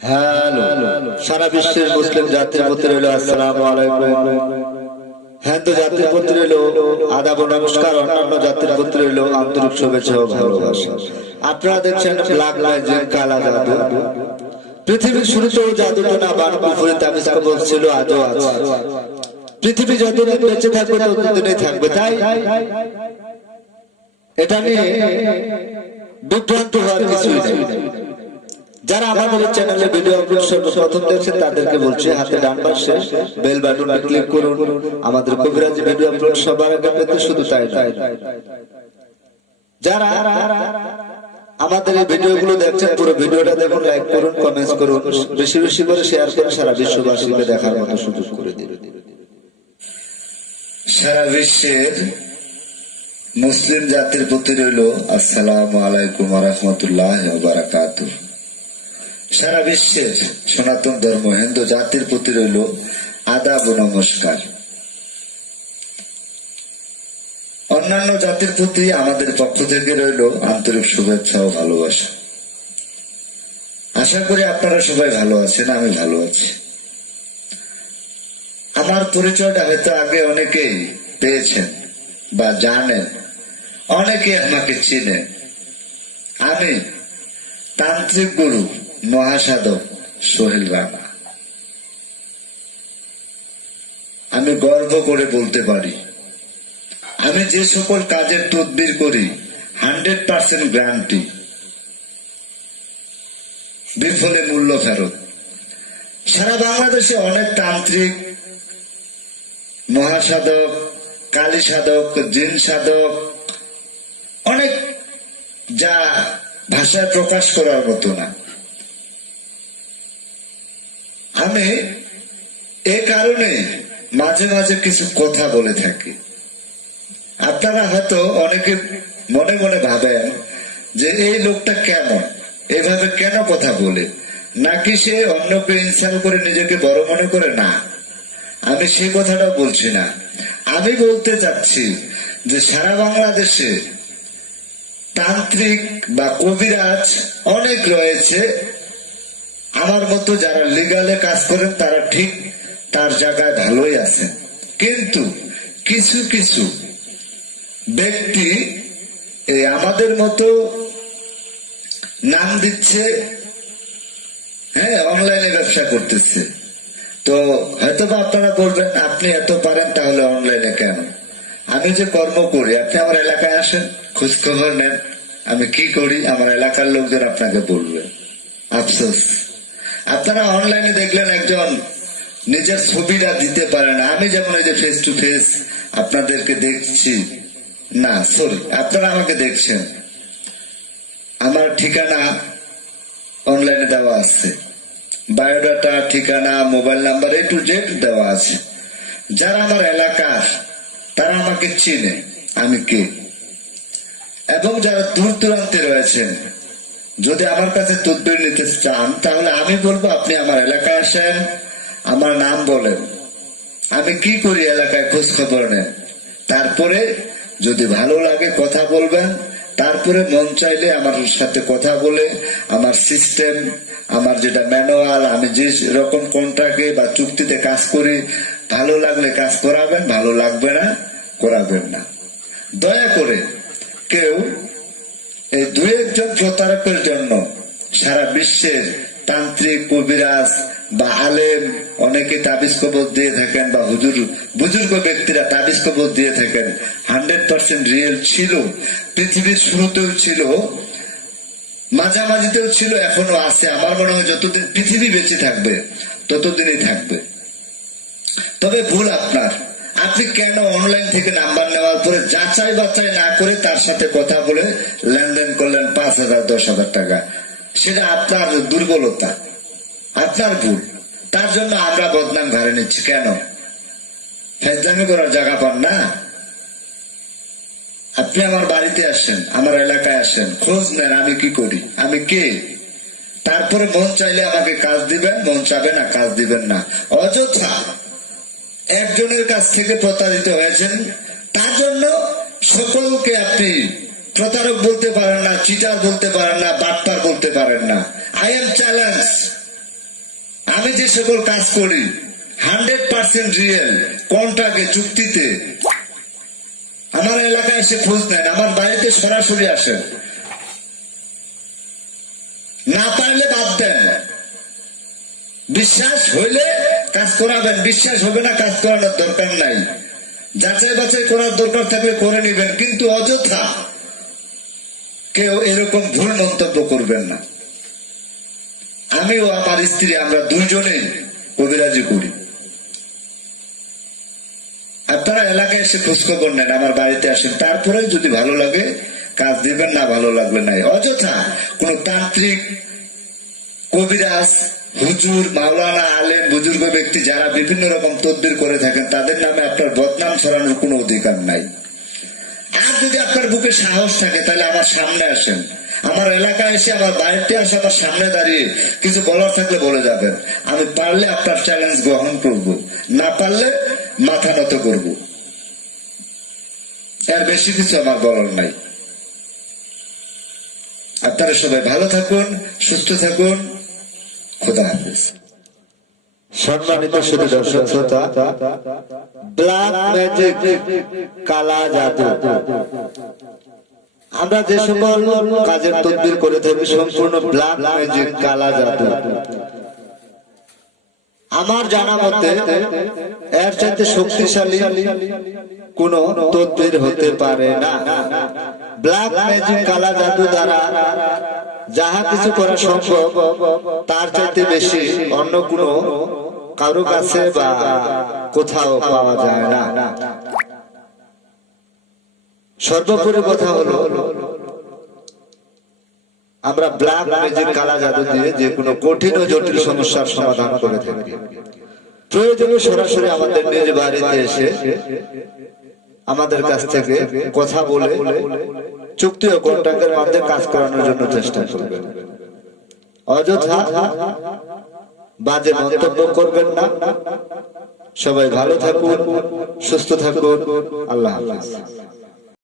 Hello, সারা বিশ্বের মুসলিম জাতির প্রতি রইল আসসালামু আলাইকুম। হিন্দু জাতির প্রতি রইল আদাব ও নমস্কার, অন্যান্য জাতির প্রতি রইল আন্তরিক শুভেচ্ছা ও ভালোবাসা। আপনারা দেখছেন ব্ল্যাক ম্যাজিক, কালা জাদু। পৃথিবীর শুরুতেও জাদুটোনা বান কুফরি তাবিজ কবজ ছিল, আজও আছে। পৃথিবী যতদিন বেঁচে থাকবে ততদিনই থাকবে, তাই এটা নিয়ে বিভ্রান্ত হওয়ার কিছুই নেই। যারা আমাদের চ্যানেলে ভিডিও আপলোড সর্বপ্রথম দেখছেন তাদেরকে বলছি, হাতে ডান পাশে বেল বাটনে ক্লিক করুন। আমাদের কবিরাজি ভিডিও আপলোড সবার আগে পেতে, শুধু তাই নয়, যারা আমাদের এই ভিডিওগুলো দেখছেন পুরো ভিডিওটা দেখুন, লাইক করুন, কমেন্ট করুন, বেশি বেশি করে শেয়ার করে সারা বিশ্ববাসীকে দেখার মতো সুযোগ করে দিন। সারা বিশ্বের মুসলিম জাতির প্রতি রইল আসসালামু আলাইকুম ওয়া রাহমাতুল্লাহি ওয়া বারাকাতুহু। সারা বিশ্বের সনাতন ধর্ম হিন্দু জাতির প্রতি রইল আদাব ও নমস্কার। অন্যান্য জাতির প্রতি আমাদের পক্ষ থেকে রইল আন্তরিক শুভেচ্ছা ও ভালোবাসা। আশা করি আপনারা সবাই ভালো আছেন, আমি ভালো আছি। আমার পরিচয়টা হয়তো আগে অনেকেই পেয়েছেন বা জানেন, অনেকে আমাকে চিনেন। আমি তান্ত্রিক গুরু মহাসাধক সোহেল রানা। আমি গর্ব করে বলতে পারি, আমি যে সকল কাজের তদবির করি 100% গ্যারান্টি, বিফলে মূল্য ফেরত। সারা বাংলাদেশে অনেক তান্ত্রিক, মহাসাধক, কালী সাধক, জিন সাধক, অনেক, যা ভাষায় প্রকাশ করার মতো না। আমি এ কারণে মাঝে মাঝে কিছু কথা বলে থাকি। আপনারা হয়তো অনেকে মনে মনে ভাবেন যে এই লোকটা কেমন, এভাবে কেন কথা বলে, নাকি সে অন্যকে ইনসাল্ট করে নিজেকে বড় মনে করে। না, আমি সেই কথাটা বলছি না। আমি বলতে চাচ্ছি যে সারা বাংলাদেশে তান্ত্রিক বা কবিরাজ অনেক রয়েছে। আমার মতো যারা লিগালে কাজ করেন তারা ঠিক তার জায়গায় ভালোই আছেন, কিন্তু কিছু কিছু ব্যক্তি আমাদের মতো নাম দিচ্ছে, হ্যাঁ, অনলাইনে ব্যবসা করতেছে। তো হয়তো বা আপনারা বলবেন, আপনি এত পারেন তাহলে অনলাইনে কেন? আমি যে কর্ম করি, আপনি আমার এলাকায় আসেন, খোঁজ খবর নেন আমি কি করি, আমার এলাকার লোকজন আপনাকে বলবে। আফসোস, আপনারা অনলাইনে দেখলেন একজন নিজের ছবিটা দিতে পারে না। আমি যেমন এই যে ফেস টু ফেস আপনাদেরকে দেখছি, না সরি, আপনারা আমাকে দেখছেন, আমার ঠিকানা অনলাইনে দেওয়া আছে, বায়োডাটা, ঠিকানা, mobile number A to Z দেওয়া আছে। যারা আমার এলাকার তারা আমাকে চিনে আমি কে। এবং যারা দূর দূরান্তে রয়েছেন, যদি আমার কাছে তদবির নিতে চান তাহলে আমি বলবো আপনি আমার এলাকায় আসেন, আমার নাম বলেন, আমি কি করি এলাকায় খোঁজ খবর নেন। তারপরে যদি ভালো লাগে কথা বলবেন, তারপরে মন চাইলে আমার সাথে কথা বলে আমার সিস্টেম, আমার যেটা ম্যানুয়াল, আমি যে রকম কন্ট্রাক্টে বা চুক্তিতে কাজ করি, ভালো লাগলে কাজ করাবেন, ভালো লাগবে না করাবেন না। দয়া করে কেউ এই দুই একজন প্রতারকের জন্য সারা বিশ্বের তান্ত্রিক, কবিরাজ বা আলেম অনেকে তাবিজ কবজ দিয়ে থাকেন, বা হুজুর বুজুর্গ ব্যক্তিরা তাবিজ কবজ দিয়ে থাকেন, 100% রিয়েল ছিল। পৃথিবীর শুরুতেও ছিল, মাঝামাঝিতেও ছিল, এখনো আছে। আমার মনে হয় যতদিন পৃথিবী বেঁচে থাকবে ততদিনই থাকবে। তবে ভুল আপনার, আপনি কেন অনলাইন থেকে নাম্বার নেওয়ার পরে যাচাই বাছাই না করে তার সাথে কথা বলে লেনদেন করলেন 5,000 10,000 টাকা? সেটা আপনার দুর্বলতা, আপনার ভুল। তার জন্য আমরা বদনাম ঘাড়ে নিচ্ছি কেন? ফেজলামি করার জায়গা পান না? আপনি আমার বাড়িতে আসেন, আমার এলাকায় আসেন, খোঁজ নেন আমি কি করি, আমি কে। তারপরে মন চাইলে আমাকে কাজ দিবেন, মন চাবে না কাজ দিবেন না। অযথা একজনের কাছ থেকে প্রতারিত হয়েছেন, তার জন্য সকলকে আপনি প্রতারক বলতে পারেন না, চিটার বলতে পারেন না, বাটপার বলতে পারেন না। আই এম চ্যালেঞ্জ, যে সকল কাজ করি 100% রিয়েল, কন্ট্রাক্টে, চুক্তিতে। আমার এলাকায় এসে খোঁজ নেন, আমার বাড়িতে সরাসরি আসেন। না পারলে বাদ দেন। বিশ্বাস হইলে কাজ করাবেন, বিশ্বাস হবে না কাজ করানোর দরকার নাই। যাচাই বাছাই করার দরকার থাকলে করে নিবেন, কিন্তু অযথা কেউ এরকম ভুল মন্তব্য করবেন না। আমিও আমার স্ত্রী আমরা দুইজনেই কবিরাজি করি। আপনারা এলাকায় এসে খোঁজখবর নেন, আমার বাড়িতে আসেন, তারপরে যদি ভালো লাগে কাজ দিবেন, না ভালো লাগবে নাই। অযথা কোন তান্ত্রিক, কবিরাজ, হুজুর, মাওলানা, আলেম, বুজুর্গ ব্যক্তি যারা বিভিন্ন রকম তদবির করে থাকেন তাদের নামে আপনার বদনাম ছড়ানোর কোনো অধিকার নাই। আর যদি আপনার বুকে সাহস থাকে তাহলে আমার সামনে আসেন, আমার এলাকায় এসে, আমার বাড়িতে আসে, আমার সামনে দাঁড়িয়ে কিছু বলার থাকলে বলে যাবেন। আমি পারলে আপনার চ্যালেঞ্জ গ্রহণ করব, না পারলে মাথা নত করব। এর বেশি কিছু আমার বলার নাই। আপনারা সবাই ভালো থাকুন, সুস্থ থাকুন। খোদা হাফেজ। সম্মানিত শুধু দর্শক শ্রোতা, ব্ল্যাক ম্যাজিক, কালা জাদু, আমরা যে সকল কাজের তদবির করে থাকি সম্পূর্ণ ব্ল্যাক ম্যাজিক, কালা জাদু। আমার জানা মতে এর চাইতে শক্তিশালী কোন তদবির হতে পারে না। ব্ল্যাক ম্যাজিক, কালা জাদু দ্বারা যাহা কিছু করা সম্ভব তার চাইতে বেশি অন্য কোন কারো কাছে বা কোথাও পাওয়া যায় না। সর্বোপরি কথা হলো, আমরা ব্ল্যাক ম্যাজিক, কালা জাদু দিয়ে যে কোনো কঠিন ও জটিল সমস্যার সমাধান করে থাকি। প্রয়োজনে সরাসরি আমাদের নিজ বাড়িতে এসে আমাদের কাছ থেকে কথা বলে চুক্তি ও কন্ট্রাক্টের মাধ্যমে কাজ করানোর জন্য চেষ্টা করবেন। অযথা বাজে মন্তব্য করবেন না। সবাই ভালো থাকুন, সুস্থ থাকুন। আল্লাহ হাফেজ।